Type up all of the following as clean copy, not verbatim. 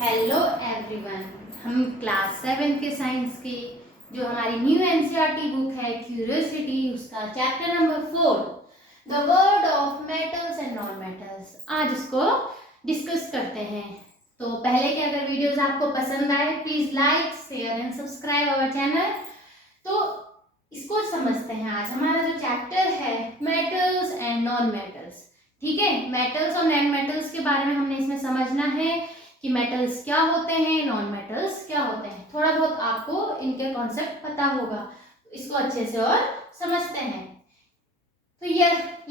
Hello everyone. हम class 7 के science की जो हमारी न्यू एनसीईआरटी बुक है क्यूरियोसिटी, उसका chapter number 4 the word of metals and non metals, आज इसको डिस्कस करते हैं। तो पहले के अगर वीडियोस आपको पसंद आए please like share and subscribe our channel. तो इसको समझते हैं। आज हमारा जो चैप्टर है मेटल्स एंड नॉन मेटल्स, ठीक है। मेटल्स और नॉन मेटल्स के बारे में हमने इसमें समझना है कि मेटल्स क्या होते हैं, नॉन मेटल्स क्या होते हैं। थोड़ा बहुत आपको इनके कॉन्सेप्ट पता होगा, इसको अच्छे से और समझते हैं। तो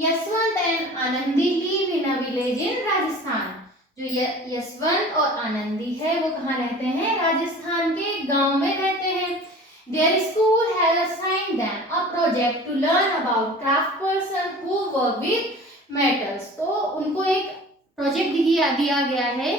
Yashwant and Anandi live in a village in Rajasthan. जो यशवंत और आनंदी है वो कहाँ रहते हैं? राजस्थान के गांव में रहते हैं। Their school has assigned them a project to learn about craft person who work with metals। तो उनको एक प्रोजेक्ट दिया गया है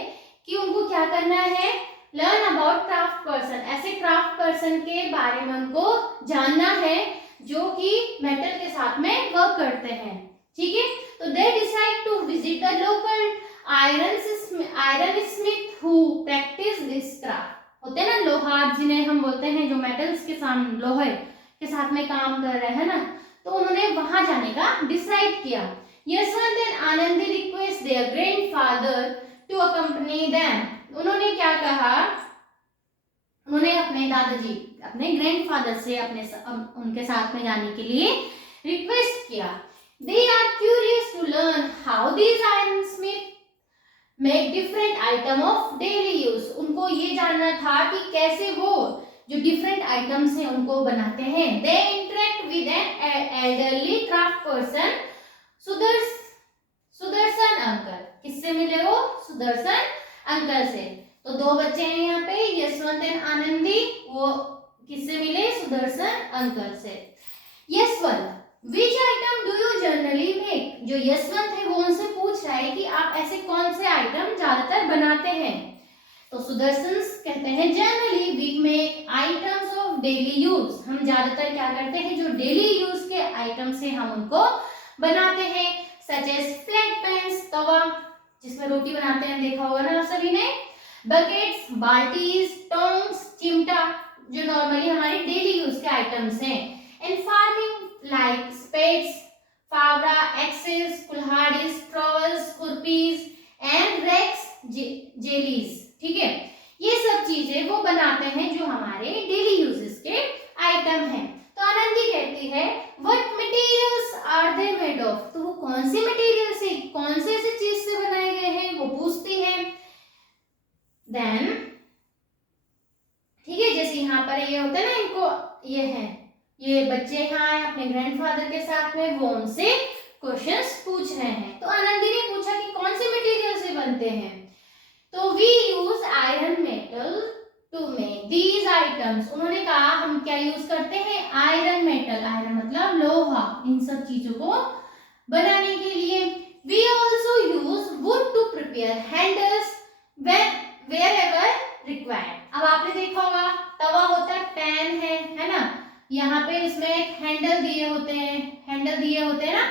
कि उनको क्या करना है, लर्न अबाउट क्राफ्ट पर्सन। ऐसे क्राफ्ट पर्सन के बारे में उनको जानना है जो कि मेटल के साथ में वर्क करते हैं, ठीक है। तो they decide to visit the local iron smith who practice this craft. होते हैं ना लोहार, जिन्हें हम बोलते हैं, जो मेटल्स के साथ लोहे के साथ में काम कर रहे हैं ना, तो उन्होंने वहां जाने का डिसाइड किया। Yashwant and Anandi request their grandfather to accompany them. उन्होंने क्या कहा, उन्होंने अपने दादाजी, अपने ग्रैंडफादर से उनके साथ में जाने के लिए रिक्वेस्ट किया। They are curious to learn how these iron smith make different item of daily use. उनको ये जानना था कि कैसे वो जो डिफरेंट आइटम्स हैं उनको बनाते हैं। They interact with an elderly craft person Sudarshan uncle. किससे मिले वो? सुदर्शन अंकल से। तो दो बच्चे हैं यहाँ पे, यशवंत एंड आनंदी, वो किससे मिले? सुदर्शन अंकल से। यशवंत, विच item do you generally make. जो यशवंत है वो उनसे पूछ रहा है कि आप ऐसे कौन से आइटम ज्यादातर बनाते हैं। तो सुदर्शन कहते हैं generally we make items of daily use. हम ज्यादातर क्या करते हैं, जो डेली यूज के आइटम्स हैं हम उनको बनाते हैं। सच एज फ्लैट पैन्स, तवा जिसमें रोटी बनाते हैं, देखा होगा ना आप सभी ने। बकेट्स, बाल्टीज, टोंग्स, चिमटा, जो नॉर्मली हमारे डेली यूज के आइटम्स हैं। एंड फार्मिंग लाइक स्पेड्स, फावड़ा, एक्सेस, कुल्हाड़ीज, ट्रॉवल्स, खुरपीज एंड रेक्स, जेलीज, ठीक है। ये सब चीजें वो बनाते हैं जो हमारे डेली यूजेस के आइटम हैं। तो आनंदी कहती है what materials are they made of. तो वो कौन से मटेरियल से, कौन से ऐसे चीज से बनाए गए हैं, वो पूछती है। देन, ठीक है, जैसे यहाँ पर ये होता है ना, इनको ये है, ये बच्चे यहाँ आए अपने ग्रैंडफादर के साथ में, वो उनसे क्वेश्चंस पूछ रहे हैं। तो आनंदी ने पूछा कि कौन से मटेरियल से बनते हैं। तो we use iron metal to make these items. उन्होंने कहा हम क्या यूज करते हैं? Iron metal. आयरन मतलब लोहा, इन सब चीजों को बनाने के लिए। We also use wood to prepare handles wherever required। अब आपने देखा होगा तवा होता है, पैन है ना, यहाँ पे इसमें एक हैंडल दिए होते हैं ना।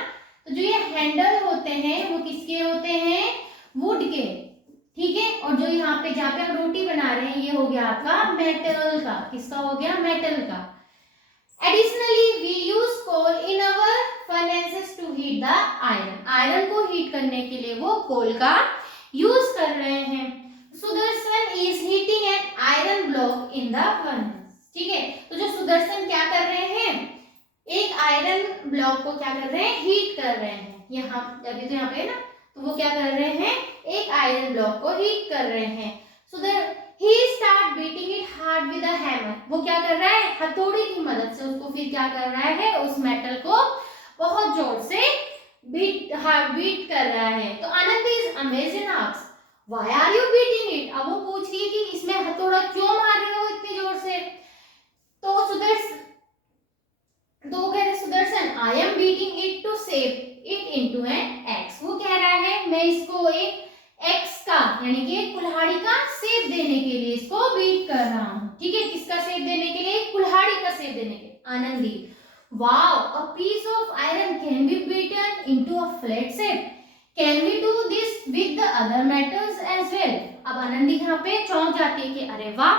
तो जो ये हैंडल होते हैं वो किसके होते हैं? वुड के, ठीक है। और जो यहाँ पे जहाँ पे हम रोटी बना रहे हैं ये हो गया आपका मेटल का। किसका हो गया? मेटल का। Additionally we use coal in our furnaces to heat the iron. Iron को हीट करने के लिए वो कोल का यूज कर रहे हैं। Sudarshan is heating an iron block in the furnace, ठीक है। तो जो सुदर्शन क्या कर रहे हैं, एक आयरन ब्लॉक को क्या कर रहे हैं? हीट कर रहे हैं। यहाँ अभी तो यहाँ पे है ना, तो वो क्या कर रहे हैं? एक आयरन ब्लॉक को हीट कर रहे हैं। So he start beating it hard with a hammer. वो क्या कर रहा है? हथौड़ी की मदद से उसको फिर क्या कर रहा है? उस मेटल को बहुत जोर से बीट कर रहा है। तो Anand is amazed and asks why are you beating it. अब वो पूछ रही है कि इसमें हथौड़ा क्यों मार रहे हो इतनी जोर से। तो वो कह रहे Sudarshan I am beating it to shape it into an axe. वो कह रहा है मैं इसको एक एक्स का, यानी कि एक कुल्हाड़ी का शेप देने के लिए इसको बीट कर रहा हूं, ठीक है। किसका शेप देने के लिए? कुल्हाड़ी का शेप देने के लिए। Anandi, wow, a piece of iron can be beaten into a flat shape. Can we do this with the other metals as well. अब आनंदी यहाँ पे चौंक जाती है कि अरे वाह,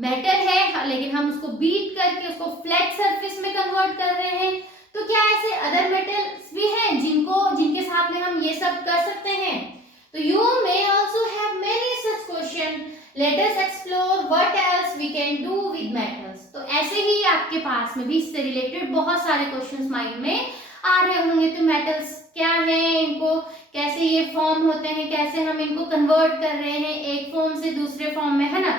मेटल है लेकिन हम उसको बीट करके उसको फ्लैट सरफेस में कन्वर्ट कर रहे हैं। तो क्या ऐसे अदर मेटल्स भी हैं जिनके साथ में हम ये सब कर सकते हैं? तो you may also have many such question, let us explore what else we can do with metals. तो ऐसे ही आपके पास में भी इससे रिलेटेड बहुत सारे क्वेश्चंस माइंड में आ रहे होंगे। तो मेटल्स क्या है, इनको कैसे ये फॉर्म होते हैं, कैसे हम इनको कन्वर्ट कर रहे हैं एक फॉर्म से दूसरे फॉर्म में, है ना।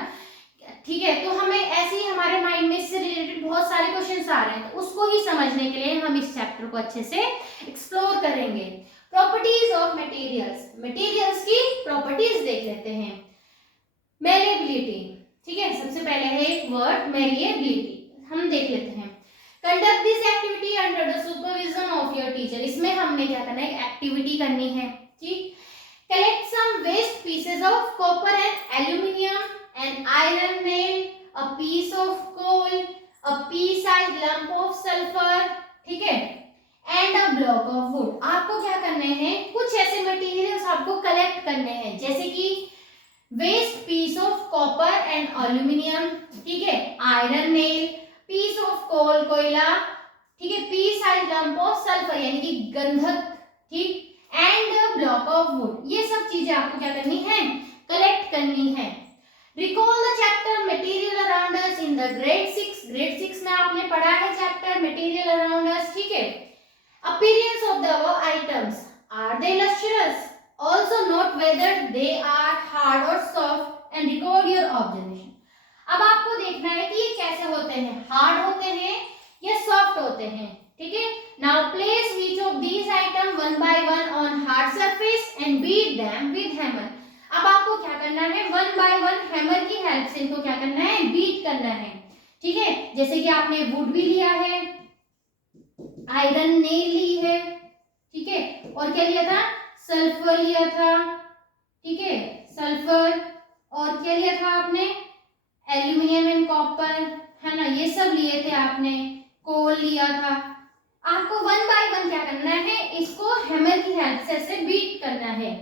ठीक है, तो हमें ऐसे ही हमारे माइंड में इससे रिलेटेड बहुत सारे क्वेश्चंस आ रहे हैं, तो उसको ही समझने के लिए हम इस चैप्टर को अच्छे से एक्सप्लोर करेंगे। प्रॉपर्टीज ऑफ मटेरियल्स, मटेरियल्स की प्रॉपर्टीज देख लेते हैं। मेलिएबिलिटी, ठीक है, सबसे पहले है एक वर्ड मेलिएबिलिटी, हम देख लेते हैं। Conduct this activity under the supervision of your teacher, इसमें हमने क्या करना है, एक्टिविटी करनी है। ठीक, collect some waste pieces of copper and aluminium an iron nail, a piece of coal, a pea-sized lump of sulfur, ठीक है, and a block of wood। आपको क्या करने हैं, कुछ ऐसे मटेरियल्स आपको कलेक्ट करने हैं, जैसे कि waste piece of copper and aluminium, ठीक है, iron nail, piece of coal कोयला, ठीक है, pea-sized lump of sulfur यानी कि गंधक, ठीक, एंड ब्लॉक ऑफ वुड, ये सब चीजें आपको क्या करनी है, कलेक्ट करनी है। Recall the chapter Material Around Us in the grade 6, grade 6 में आपने पढ़ा है चैप्टर Material Around Us, ठीक है। Appearance of the above items, are they lustrous? Also note whether they are hard or soft and record your observation। अब आपको देखना है कि ये कैसे होते हैं, हार्ड होते हैं या सॉफ्ट होते हैं, ठीक है। Now place each of these items one by one on hard surface and beat them with hammer। अब आपको क्या करना है, वन बाय वन हैमर की हेल्प से इनको क्या करना है, बीट करना है, ठीक है। जैसे कि आपने वुड भी लिया है, आयरन नेल ली है, ठीक है, और क्या लिया था, सल्फर लिया था, ठीक है, सल्फर, और क्या लिया था आपने, एल्यूमिनियम एंड कॉपर, है ना, ये सब लिए थे आपने, कोल लिया था। आपको वन बाय वन क्या करना है, इसको हैमर की हेल्प से ऐसे बीट करना है।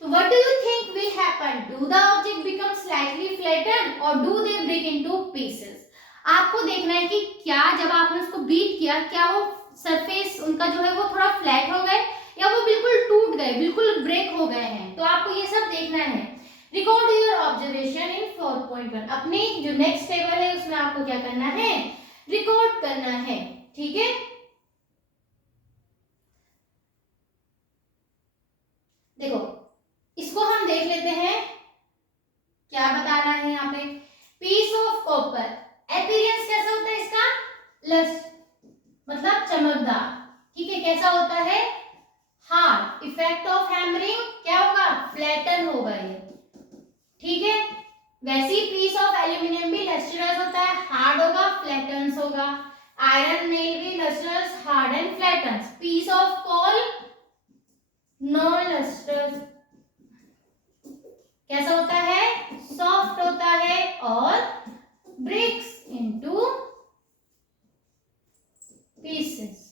So what do you think will happen? Do the object become slightly flattened or do they break into pieces? आपको देखना है कि क्या जब आपने उसको बीट किया, क्या वो सरफेस उनका जो है वो थोड़ा फ्लैट हो गए या वो बिल्कुल टूट गए, बिल्कुल ब्रेक हो गए हैं। तो आपको ये सब देखना है। रिकॉर्ड योर ऑब्जर्वेशन इन 4.1, अपनी जो नेक्स्ट टेबल है उसमें आपको क्या करना है, रिकॉर्ड करना है, ठीक है। देखो इसको हम देख लेते हैं, क्या बता रहा है यहाँ पे, पीस ऑफ कॉपर, अपीयरेंस कैसा होता है इसका, लस्ट मतलब चमकदार, ठीक है, कैसा होता है, हार्ड, इफेक्ट ऑफ हैमरिंग क्या होगा, फ्लैटन होगा ये, ठीक है। वैसे पीस ऑफ एल्यूमिनियम भी लस्ट्रस होता है, हार्ड होगा, फ्लैटन्स होगा। आयरन नेल भी lustrous, hard and flattens. Piece of coal non lustrous, कैसा होता है, सॉफ्ट होता है और ब्रेक्स इनटू पीसेस,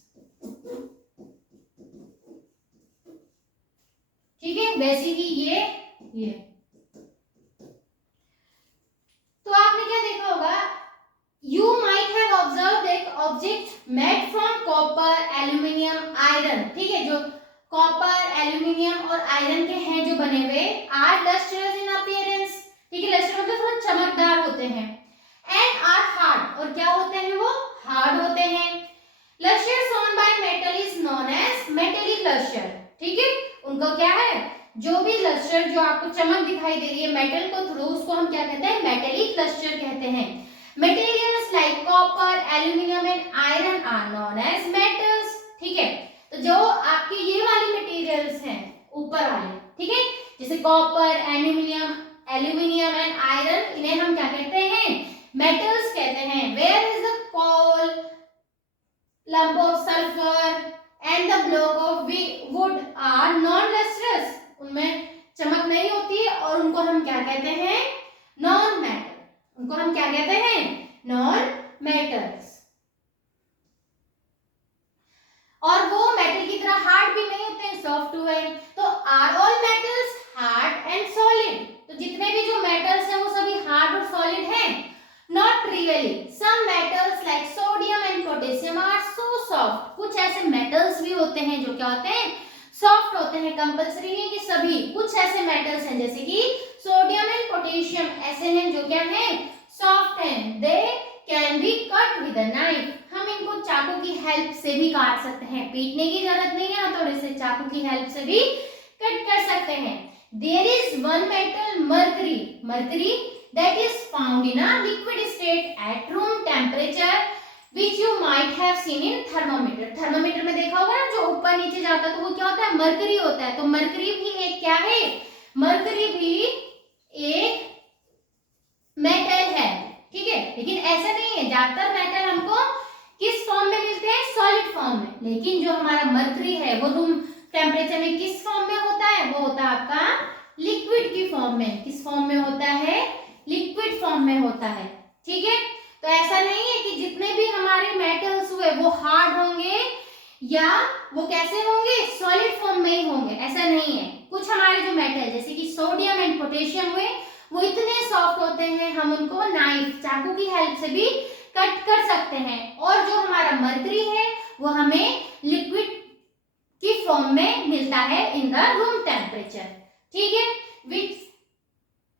ठीक है, वैसे ही ये तो आपने क्या देखा होगा, यू माइट हैव ऑब्जर्व्ड एक object made from copper aluminium iron, ठीक है, जो कॉपर एल्यूमिनियम और आयरन के हैं जो बने हुए, आर लस्ट्रस इन अपीयरेंस, ठीक है, लस्टर मतलब थोड़ा चमकदार होते हैं, एंड आर हार्ड, और क्या होते हैं वो, हार्ड होते हैं। Lustre shown by metal is known as metallic lustre, ठीक है, उनको क्या है, जो भी लस्टर जो आपको चमक दिखाई दे रही है मेटल को थ्रू, उसको हम क्या कहते हैं, मेटेलिक लस्टर कहते हैं। Materials like copper aluminium and iron are known as metals, ठीक है। तो जो आपके ये वाली मटेरियल्स हैं ऊपर वाले, ठीक है, जैसे कॉपर एल्यूमिनियम एंड आयरन, इन्हें हम क्या कहते हैं, मेटल्स कहते हैं। Where is the coal, lump of sulfur and the block of wood are non lustrous, उनमें चमक नहीं होती और उनको हम क्या कहते हैं, नॉन मेटल, उनको हम क्या कहते हैं, नॉन मेटल्स। और वो मेटल की तरह हार्ड भी नहीं होते हैं, सॉफ्ट हुए। तो are all metals hard and solid, तो जितने भी जो हैं, कंपल्सरी नहीं है कि सभी, कुछ ऐसे मेटल्स हैं जैसे कि सोडियम एंड पोटेशियम ऐसे हैं जो क्या हैं, सॉफ्ट हैं, they can be cut with a knife, हम इनको चाकू की हेल्प से भी काट सकते हैं, पीटने की जरूरत नहीं है, हथौड़े से चाकू की हेल्प से भी कट कर सकते हैं। There is one metal mercury, mercury that is found in a liquid state at room temperature which you might have seen in thermometer, thermometer में देखा होगा ना जो ऊपर नीचे जाता है तो वो क्या होता है, मरकरी होता है। तो मरकरी भी एक क्या है, मरकरी भी एक मेटल है, ठीक है। लेकिन ऐसा नहीं है, ज्यादातर मेटल हमको किस फॉर्म में मिलते हैं, सॉलिड फॉर्म में, लेकिन जो हमारा मरकरी है वो रूम टेम्परेचर में किस फॉर्म में होता है, वो होता है आपका लिक्विड की फॉर्म में। किस फॉर्म में होता है, लिक्विड फॉर्म में होता है, ठीक है। तो ऐसा नहीं है कि जितने भी हमारे मेटल्स हुए वो हार्ड होंगे या वो कैसे होंगे, सॉलिड फॉर्म में ही होंगे, ऐसा नहीं है। कुछ हमारे जो मेटल जैसे कि सोडियम एंड पोटेशियम हुए वो इतने सॉफ्ट होते हैं हम उनको नाइफ, चाकू की हेल्प से भी कट कर सकते हैं। और जो हमारा मरकरी है वो हमें लिक्विड की फॉर्म में मिलता है इन द रूम टेम्परेचर, ठीक है। विच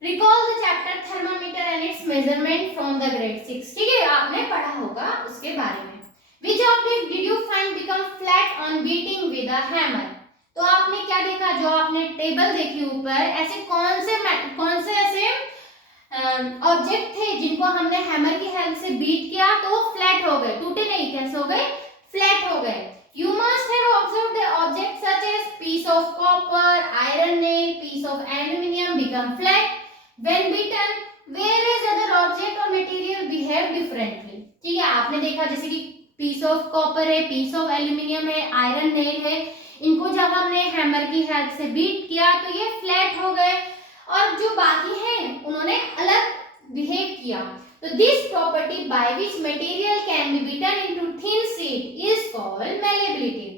Recall the chapter thermometer and its measurement from the grade 6, ठीक है, आपने पढ़ा होगा उसके बारे में। Which object did you find become flat on beating with a hammer? तो आपने क्या देखा, जो आपने टेबल देखी ऊपर, ऐसे कौन से ऐसे ऑब्जेक्ट थे जिनको हमने हैमर की हेल्प से बीट किया तो वो फ्लैट हो गए, टूटे नहीं, कैसे हो गए, फ्लैट हो गए। You must have observed the objects such as piece of copper, iron nail, piece of aluminium become flat when beaten, whereas other object or material behave differently, ठीक है। आपने देखा जैसे कि पीस ऑफ कॉपर है, piece of aluminium है, iron nail है, इनको जब हमने हैमर की हेल्प से बीट किया तो ये फ्लैट हो गए, और जो बाकी हैं उन्होंने अलग बिहेव किया। तो this property by which material can be beaten into thin sheet is called malleability.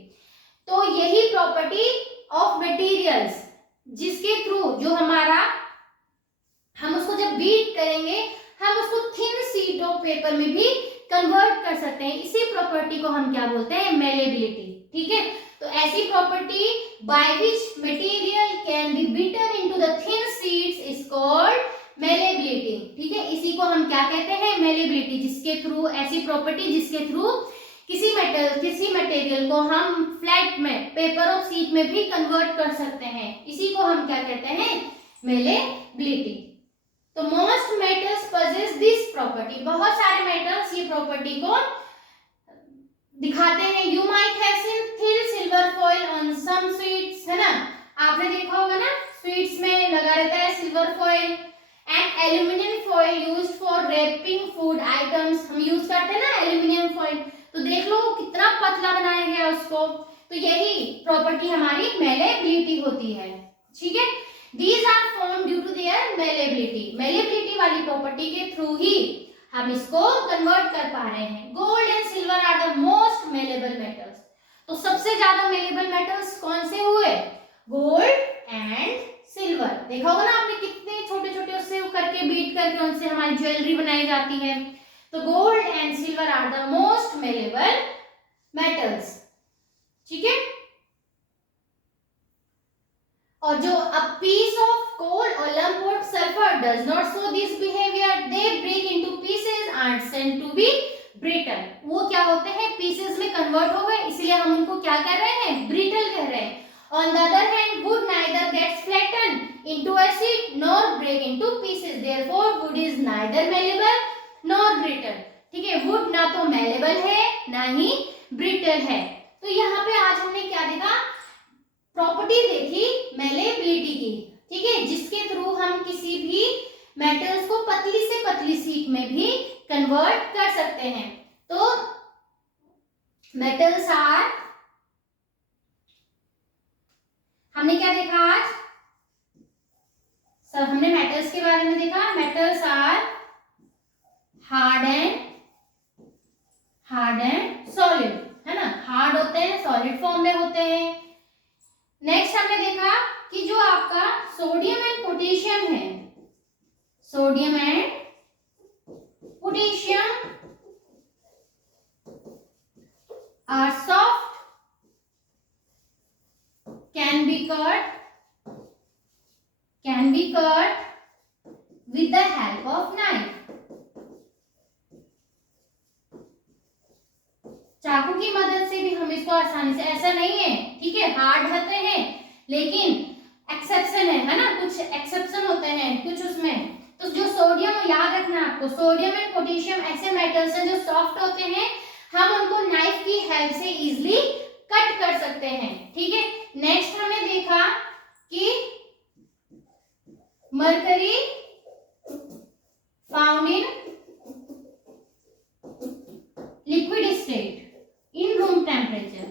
तो यही प्रॉपर्टी ऑफ मटेरियल्स जिसके थ्रू जो हमारा हम उसको जब बीट करेंगे हम उसको थिन शीट ऑफ पेपर में भी कन्वर्ट कर सकते हैं, इसी प्रॉपर्टी को हम क्या बोलते हैं, मैलेबिलिटी, ठीक है। तो ऐसी property by which material can be beaten into the thin sheets is called malleability, ठीक है। इसी को हम क्या कहते हैं, मैलेबिलिटी, जिसके थ्रू, ऐसी प्रॉपर्टी जिसके थ्रू किसी मटेरियल को हम फ्लैट में, पेपर ऑफ शीट में भी कन्वर्ट कर सकते हैं, इसी को हम क्या कहते हैं, मैलेबिलिटी। तो most metals possess this property, बहुत सारे मेटल्स ये प्रॉपर्टी को दिखाते हैं। You might have seen thin silver foil on some sweets, है ना, आपने देखा होगा ना, स्वीट्स में लगा रहता है silver foil, and aluminium foil used for wrapping food items, हम यूज करते हैं ना एल्यूमिनियम फॉइल, तो देख लो कितना पतला बनाया गया उसको, तो यही प्रॉपर्टी हमारी मैलेबिलिटी होती है, ठीक है। These are formed due to their malleability, malleability वाली प्रॉपर्टी के थ्रू ही हम इसको कन्वर्ट कर पा रहे हैं। Gold and silver are the most malleable metals, तो सबसे ज्यादा मेलेबल मेटल्स कौन से हुए, गोल्ड एंड सिल्वर। देखा होगा ना आपने कितने छोटे छोटे उससे करके बीट करके उनसे हमारी ज्वेलरी बनाई जाती है। तो gold and silver are the most malleable metals, ठीक है। और जो a piece of coal or lump of sulfur does not show this behavior, they break into pieces and tend to be brittle, वो क्या होते हैं, pieces में convert हो गए, इसलिए हम उनको क्या कह रहे हैं, brittle कह रहे हैं। On the other hand, wood neither gets flattened into a sheet nor break into pieces, therefore wood is neither malleable nor brittle, ठीक है। wood ना तो malleable है ना ही brittle है। तो यहाँ पे आज हमने क्या देखा, प्रॉपर्टी देखी मैलेबिलिटी की, ठीक है, जिसके थ्रू हम किसी भी मेटल्स को पतली से पतली शीट में भी कन्वर्ट कर सकते हैं। तो मेटल्स आर, हमने क्या देखा आज, सब हमने मेटल्स के बारे में देखा। Metals are hard and solid, है ना, हार्ड होते हैं, सॉलिड फॉर्म में होते हैं। नेक्स्ट हमने देखा कि जो आपका सोडियम एंड पोटेशियम है, sodium and potassium are soft, can can be cut with the help of knife. चाकू की मदद से भी हम इसको आसानी से, ऐसा नहीं है ठीक है, हार्ड होते हैं लेकिन एक्सेप्शन है ना, कुछ एक्सेप्शन होते हैं कुछ उसमें। तो जो सोडियम, याद रखना आपको, सोडियम एंड पोटेशियम ऐसे मेटल्स हैं जो सॉफ्ट होते हैं, हम उनको नाइफ की हेल्प से इजीली कट कर सकते हैं, ठीक है। नेक्स्ट हमने देखा कि mercury found in liquid state in room temperature.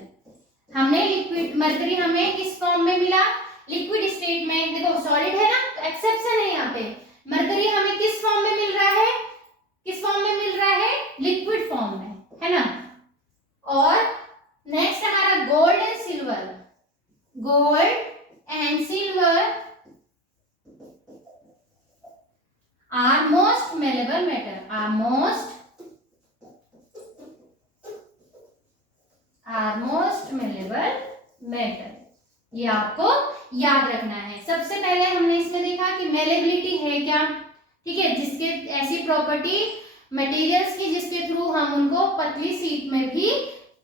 हमने लिक्विड मरकरी हमें किस फॉर्म में मिला, लिक्विड स्टेट में। देखो सॉलिड है ना, तो एक्सेप्शन है यहाँ पे। मरकरी हमें किस फॉर्म में मिल रहा है, किस फॉर्म में मिल रहा है, लिक्विड फॉर्म में, है ना। और नेक्स्ट हमारा gold and silver. Gold and silver are most malleable metal, are most malleable metal. ये आपको याद रखना है। सबसे पहले हमने इसमें देखा कि मेलेबिलिटी है क्या, ठीक है, जिसके ऐसी प्रॉपर्टी मटेरियल्स की जिसके थ्रू हम उनको पतली शीट में भी,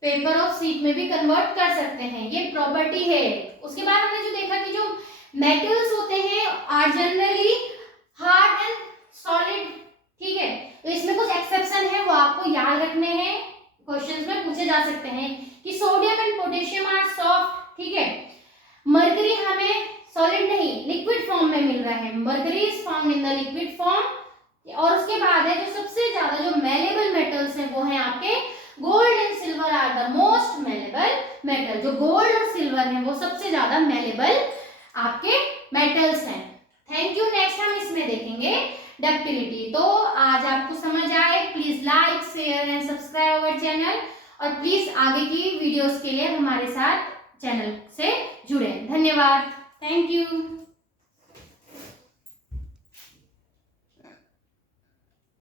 पेपर ऑफ शीट में भी कन्वर्ट कर सकते हैं, ये प्रॉपर्टी है। उसके बाद हमने जो देखा कि जो मेटल्स होते हैं are generally hard and solid, ठीक है। तो इसमें कुछ एक्सेप्शन है, वो आपको याद रखने हैं, क्वेश्चंस में पूछे जा सकते हैं कि sodium and potassium are soft, ठीक है। मरकरी हमें सॉलिड नहीं लिक्विड फॉर्म में मिल रहा है, mercury is found in the liquid form. और उसके बाद है जो सबसे ज्यादा जो मेलेबल मेटल्स हैं वो हैं आपके gold and silver are the most malleable metal. जो गोल्ड और सिल्वर है वो सबसे ज्यादा मेलेबल आपके मेटल्स हैं। Thank you. नेक्स्ट हम इसमें देखेंगे डक्टिलिटी। तो आज आपको समझ आए, please like share and subscribe our channel, और प्लीज आगे की वीडियोस के लिए हमारे साथ चैनल से जुड़े। धन्यवाद, थैंक यू।